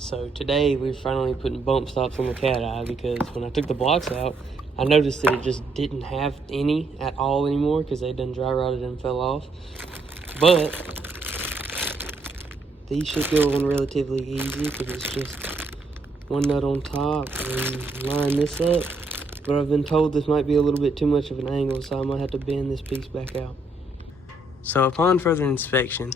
So today we're finally putting bump stops on the Cateye because when I took the blocks out, I noticed that it just didn't have any at all anymore because they done dry rotted and fell off. But these should go on relatively easy because it's just one nut on top and line this up. But I've been told this might be a little bit too much of an angle, so I might have to bend this piece back out. So upon further inspection,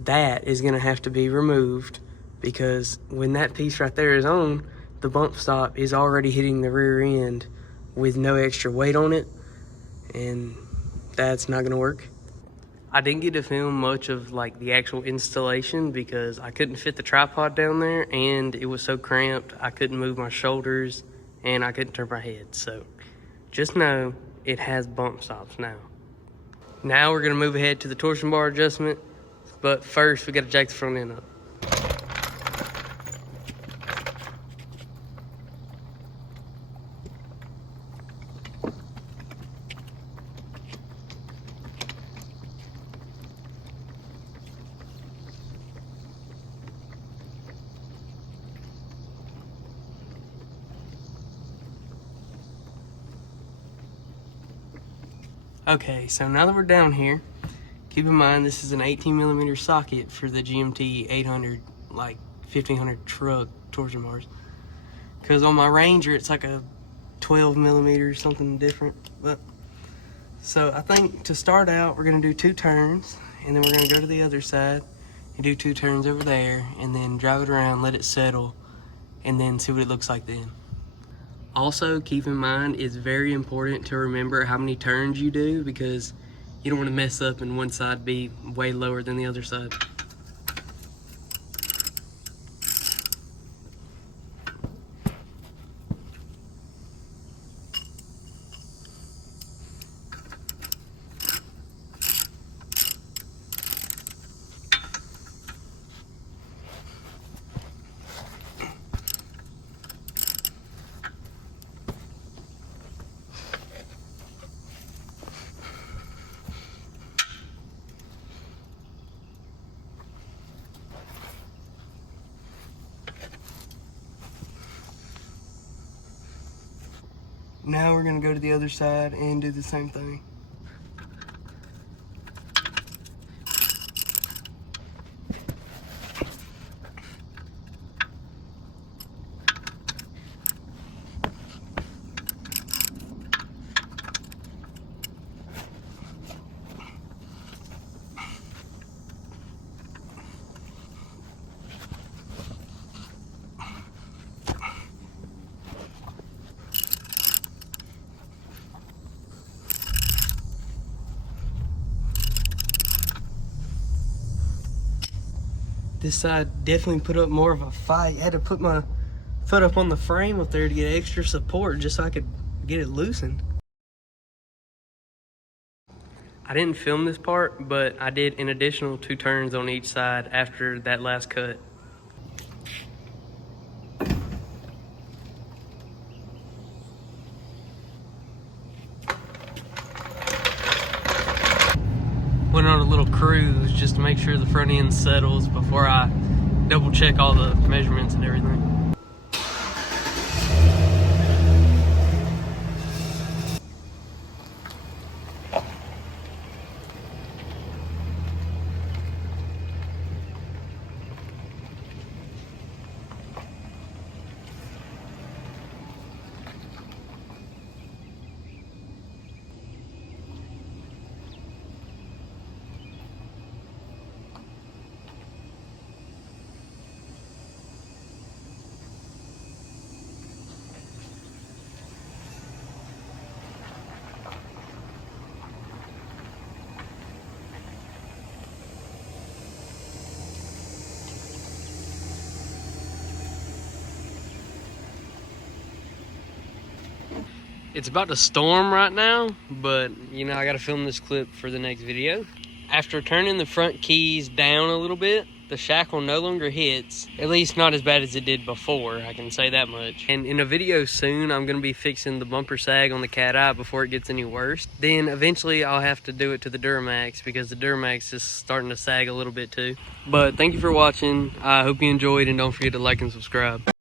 that is going to have to be removed because when that piece right there is on, the bump stop is already hitting the rear end with no extra weight on it, and that's not going to work. I didn't get to film much of like the actual installation because I couldn't fit the tripod down there and it was so cramped I couldn't move my shoulders and I couldn't turn my head. So just know it has bump stops now. Now we're going to move ahead to the torsion bar adjustment, but first we got to jack the front end up. Okay, so now that we're down here, keep in mind this is an 18mm socket for the GMT 800, like 1500 truck torsion bars. Because on my Ranger, it's like a 12mm, something different. But so I think to start out, we're gonna do 2 turns, and then we're gonna go to the other side and do 2 turns over there, and then drive it around, let it settle, and then see what it looks like then. Also, keep in mind, it's very important to remember how many turns you do because you don't want to mess up and one side be way lower than the other side. Now we're gonna go to the other side and do the same thing. This side definitely put up more of a fight. I had to put my foot up on the frame up there to get extra support just so I could get it loosened. I didn't film this part, but I did an additional 2 turns on each side after that last cut. Went on a little cruise just to make sure the front end settles before I double check all the measurements and everything. It's about to storm right now, but you know, I gotta film this clip for the next video. After turning the front keys down a little bit, the shackle no longer hits, at least not as bad as it did before, I can say that much. And in a video soon, I'm gonna be fixing the bumper sag on the Cateye before it gets any worse. Then eventually I'll have to do it to the Duramax because the Duramax is starting to sag a little bit too. But thank you for watching. I hope you enjoyed, and don't forget to like and subscribe.